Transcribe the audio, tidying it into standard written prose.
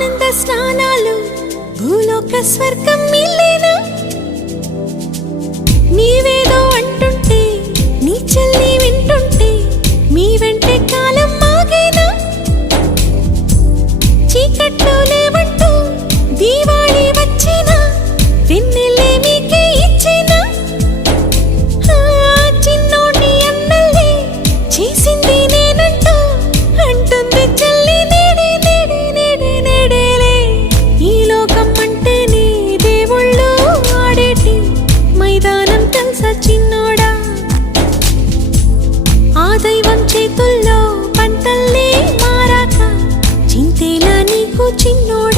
ఆనంద స్నానాలు భూలోక స్వర్గం మిల్లేనా నీవేదో అంటుంటే నీ చెల్లి వింటుంటే మీ వెంటే కాలం మాగేనా చీకట్లో లేవంటూ దీవాళి వచ్చినా వెన్నెలే మీకే ఇచ్చినా చిన్నోడి అన్నల్ని చేసింది నేనంటూ అంటుంది చెల్లి నేడే నేడే నేడే నేడేలే ఈ లోకం అంటేనే దేవుళ్ళు ఆడేటి మైదానం తెలుసా చిన్నోడా ఆ దైవం చేతుల్లో పంటల్లే మారాక చింతేలా నీకు చిన్నోడా